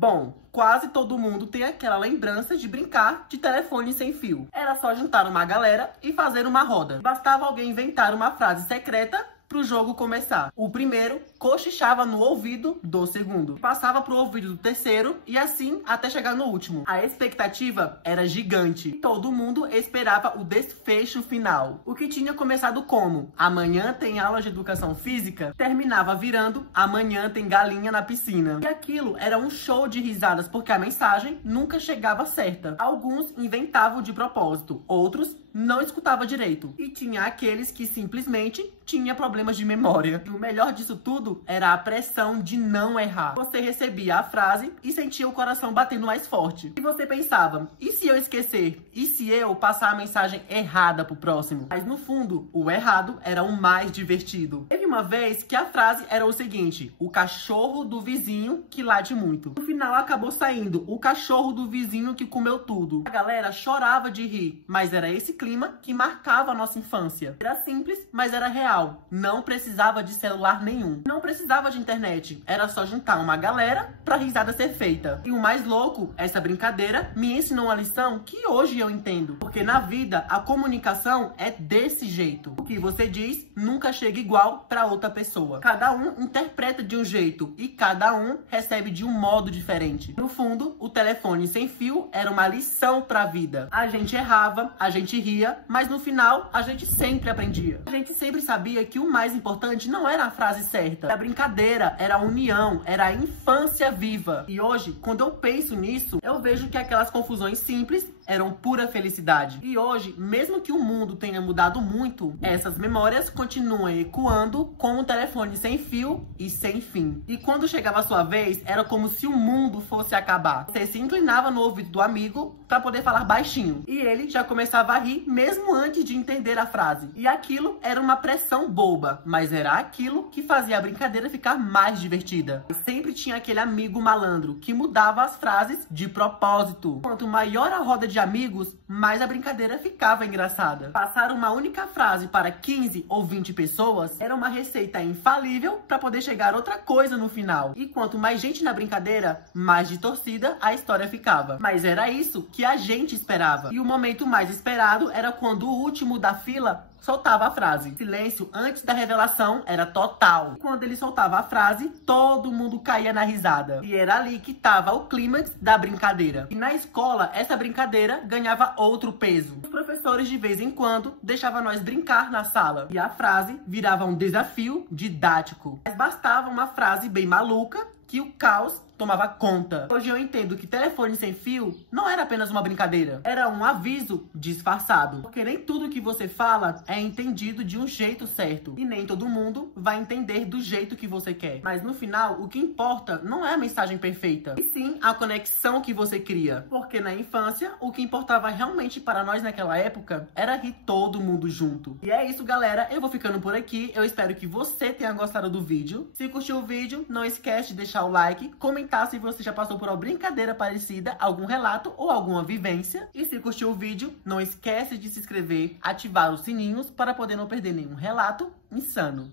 Bom, quase todo mundo tem aquela lembrança de brincar de telefone sem fio. Era só juntar uma galera e fazer uma roda. Bastava alguém inventar uma frase secreta pro jogo começar. O primeiro cochichava no ouvido do segundo, passava pro ouvido do terceiro e assim até chegar no último. A expectativa era gigante. Todo mundo esperava o desfecho final. O que tinha começado como amanhã tem aula de educação física, terminava virando amanhã tem galinha na piscina. E aquilo era um show de risadas porque a mensagem nunca chegava certa. Alguns inventavam de propósito, outros não escutava direito. E tinha aqueles que simplesmente tinha problemas de memória. E o melhor disso tudo era a pressão de não errar. Você recebia a frase e sentia o coração batendo mais forte. E você pensava, e se eu esquecer? E se eu passar a mensagem errada pro próximo? Mas no fundo, o errado era o mais divertido. Teve uma vez que a frase era o seguinte: o cachorro do vizinho que late muito. No final acabou saindo o cachorro do vizinho que comeu tudo. A galera chorava de rir, mas era esse clima que marcava a nossa infância. Era simples, mas era real. Não precisava de celular nenhum. Não precisava de internet. Era só juntar uma galera pra risada ser feita. E o mais louco, essa brincadeira me ensinou uma lição que hoje eu entendo. Porque na vida, a comunicação é desse jeito. O que você diz nunca chega igual pra outra pessoa. Cada um interpreta de um jeito e cada um recebe de um modo diferente. No fundo, o telefone sem fio era uma lição pra vida. A gente errava, a gente ria, mas no final, a gente sempre aprendia. A gente sempre sabia que o mais importante não era a frase certa. A brincadeira era a união, era a infância viva. E hoje, quando eu penso nisso, eu vejo que aquelas confusões simples eram pura felicidade. E hoje, mesmo que o mundo tenha mudado muito, essas memórias continuam ecoando com o telefone sem fio e sem fim. E quando chegava a sua vez, era como se o mundo fosse acabar. Você se inclinava no ouvido do amigo para poder falar baixinho. E ele já começava a rir mesmo antes de entender a frase. E aquilo era uma pressão boba, mas era aquilo que fazia a brincadeira ficar mais divertida. Sempre tinha aquele amigo malandro que mudava as frases de propósito. Quanto maior a roda de amigos, mais a brincadeira ficava engraçada. Passar uma única frase para 15 ou 20 pessoas era uma receita infalível para poder chegar outra coisa no final. E quanto mais gente na brincadeira, mais de torcida a história ficava. Mas era isso que a gente esperava. E o momento mais esperado era quando o último da fila soltava a frase. Silêncio antes da revelação era total. Quando ele soltava a frase, todo mundo caía na risada. E era ali que tava o clímax da brincadeira. E na escola, essa brincadeira ganhava outro peso. Os professores, de vez em quando, deixavam nós brincar na sala. E a frase virava um desafio didático. Mas bastava uma frase bem maluca que o caos tomava conta. Hoje eu entendo que telefone sem fio não era apenas uma brincadeira. Era um aviso disfarçado. Porque nem tudo que você fala é entendido de um jeito certo. E nem todo mundo vai entender do jeito que você quer. Mas no final, o que importa não é a mensagem perfeita, e sim a conexão que você cria. Porque na infância, o que importava realmente para nós naquela época era rir todo mundo junto. E é isso, galera. Eu vou ficando por aqui. Eu espero que você tenha gostado do vídeo. Se curtiu o vídeo, não esquece de deixar o like, comentar se você já passou por uma brincadeira parecida, algum relato ou alguma vivência. E se curtiu o vídeo, não esquece de se inscrever, ativar os sininhos para poder não perder nenhum relato insano.